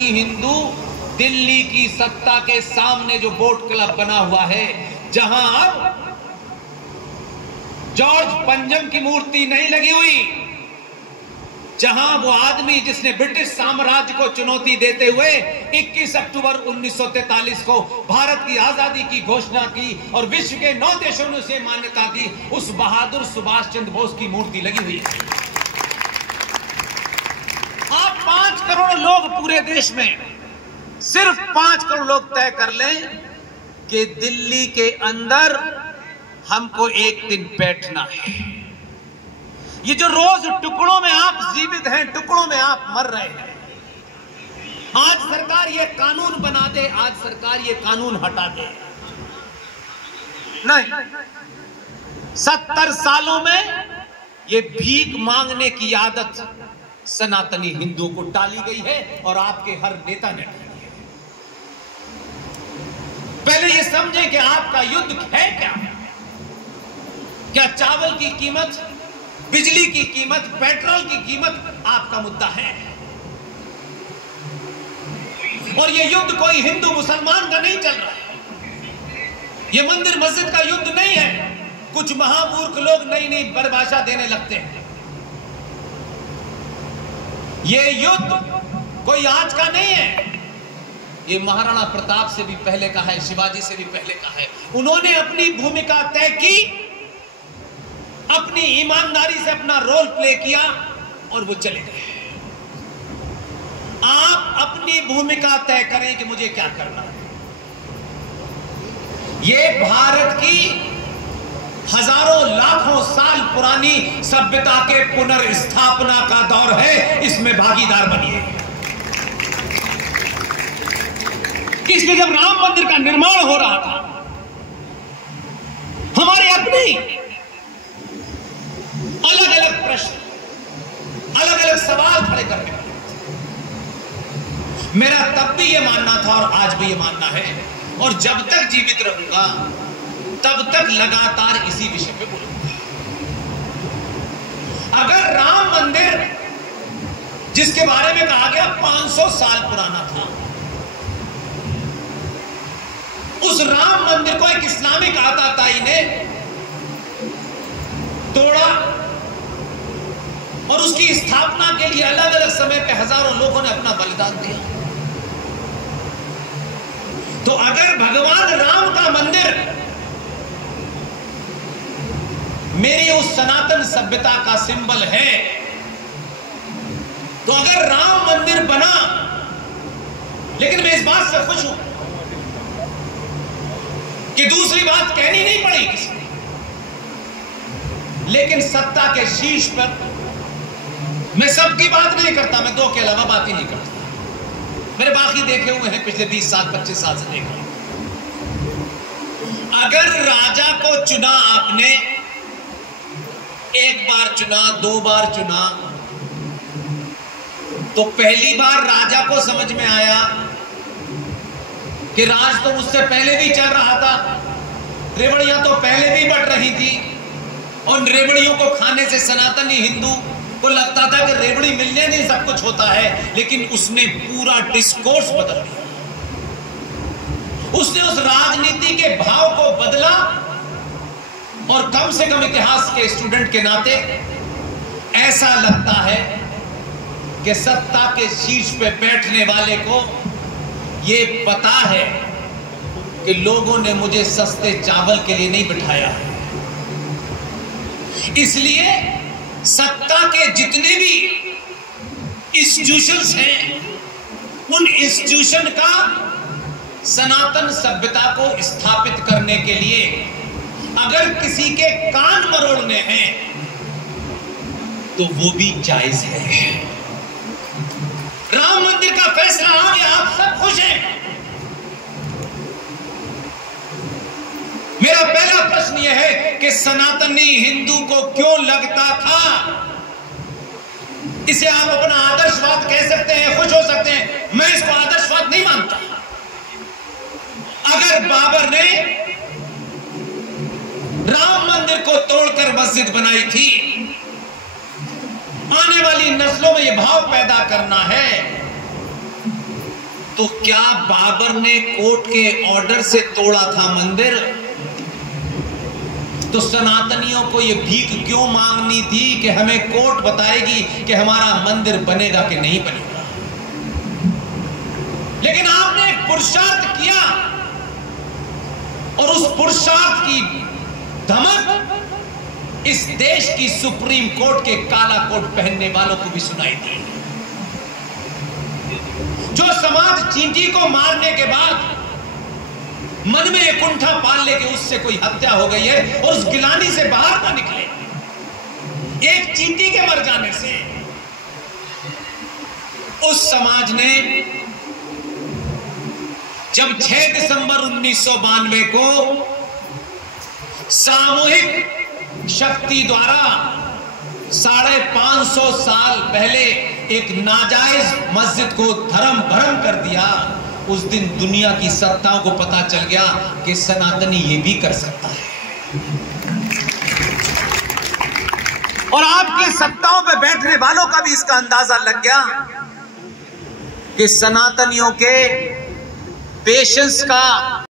हिंदू दिल्ली की सत्ता के सामने जो बोट क्लब बना हुआ है, जहां अब जॉर्ज पंजम की मूर्ति नहीं लगी हुई, जहां वो आदमी जिसने ब्रिटिश साम्राज्य को चुनौती देते हुए 21 अक्टूबर 1943 को भारत की आजादी की घोषणा की और विश्व के 9 देशों ने उसे मान्यता दी, उस बहादुर सुभाष चंद्र बोस की मूर्ति लगी हुई है। आप 5 करोड़ लोग पूरे देश में, सिर्फ 5 करोड़ लोग तय कर लें कि दिल्ली के अंदर हमको एक दिन बैठना है। ये जो रोज टुकड़ों में आप जीवित हैं, टुकड़ों में आप मर रहे हैं, आज सरकार ये कानून बना दे, आज सरकार ये कानून हटा दे, नहीं, 70 सालों में ये भीख मांगने की आदत सनातनी हिंदुओं को टाली गई है और आपके हर नेता ने टाली है। पहले ये समझें कि आपका युद्ध है क्या चावल की कीमत, बिजली की कीमत, पेट्रोल की कीमत आपका मुद्दा है? और ये युद्ध कोई हिंदू मुसलमान का नहीं चल रहा है, ये मंदिर मस्जिद का युद्ध नहीं है। कुछ महामूर्ख लोग नई नई परिभाषा देने लगते हैं। ये युद्ध कोई आज का नहीं है, ये महाराणा प्रताप से भी पहले का है, शिवाजी से भी पहले का है। उन्होंने अपनी भूमिका तय की, अपनी ईमानदारी से अपना रोल प्ले किया और वो चले गए। आप अपनी भूमिका तय करें कि मुझे क्या करना है। ये भारत की हजारों लाखों साल पुरानी सभ्यता के पुनर्स्थापना का दौर है, इसमें भागीदार बनिए। इसलिए जब राम मंदिर का निर्माण हो रहा था, हमारे अपने अलग अलग प्रश्न, अलग अलग सवाल खड़े करने पड़े। मेरा तब भी यह मानना था और आज भी यह मानना है, और जब तक जीवित रहूंगा तब तक लगातार इसी विषय पे बोलूंगा। अगर राम मंदिर, जिसके बारे में कहा गया 500 साल पुराना था, उस राम मंदिर को एक इस्लामिक आताताई ने तोड़ा और उसकी स्थापना के लिए अलग अलग समय पे हजारों लोगों ने अपना बलिदान दिया। तो अगर भगवान राम का मंदिर मेरी उस सनातन सभ्यता का सिंबल है, तो अगर राम मंदिर बना, लेकिन मैं इस बात से खुश हूं कि दूसरी बात कहनी नहीं पड़ी किसी ने, लेकिन सत्ता के शीर्ष पर मैं सबकी बात नहीं करता, मैं 2 के अलावा बात ही नहीं करता। मेरे बाकी देखे हुए हैं, पिछले 20 साल 25 साल से देखे। अगर राजा को चुना आपने, 1 बार चुना, 2 बार चुना, तो पहली बार राजा को समझ में आया कि राज तो मुझसे पहले भी चल रहा था, रेवड़ियां तो पहले भी बढ़ रही थी, और रेवड़ियों को खाने से सनातनी हिंदू को लगता था कि रेवड़ी मिलने नहीं सब कुछ होता है, लेकिन उसने पूरा डिस्कोर्स बदल दिया। उसने उस राजनीति के भाव को बदला, और कम से कम इतिहास के स्टूडेंट के नाते ऐसा लगता है कि सत्ता के शीर्ष पे बैठने वाले को ये पता है कि लोगों ने मुझे सस्ते चावल के लिए नहीं बिठाया है। इसलिए सत्ता के जितने भी इंस्टीट्यूशंस हैं, उन इंस्टीट्यूशन का सनातन सभ्यता को स्थापित करने के लिए अगर किसी के कान मरोड़ने हैं तो वो भी जायज है। राम मंदिर का फैसला आ गया, आप सब खुश हैं। मेरा पहला प्रश्न यह है कि सनातनी हिंदू को क्यों लगता था, इसे आप अपना आदर्शवाद कह सकते हैं, खुश हो सकते हैं, मैं इसको आदर्शवाद नहीं मानता। अगर बाबर ने राम मंदिर को तोड़कर मस्जिद बनाई थी, आने वाली नस्लों में यह भाव पैदा करना है तो क्या बाबर ने कोर्ट के ऑर्डर से तोड़ा था मंदिर? तो सनातनियों को यह भीख क्यों मांगनी थी कि हमें कोर्ट बताएगी कि हमारा मंदिर बनेगा कि नहीं बनेगा? लेकिन आपने एक पुरुषार्थ किया और उस पुरुषार्थ की धमक इस देश की सुप्रीम कोर्ट के काला कोट पहनने वालों को भी सुनाई दी। जो समाज चींटी को मारने के बाद मन में एक कुंठा पाल ले कि उससे कोई हत्या हो गई है और उस गिलानी से बाहर ना निकले एक चींटी के मर जाने से, उस समाज ने जब 6 दिसंबर 1992 को सामूहिक शक्ति द्वारा 550 साल पहले एक नाजायज मस्जिद को धर्म भरम कर दिया, उस दिन दुनिया की सत्ताओं को पता चल गया कि सनातनी ये भी कर सकता है। और आपकी सत्ताओं पे बैठने वालों का भी इसका अंदाजा लग गया कि सनातनियों के पेशेंस का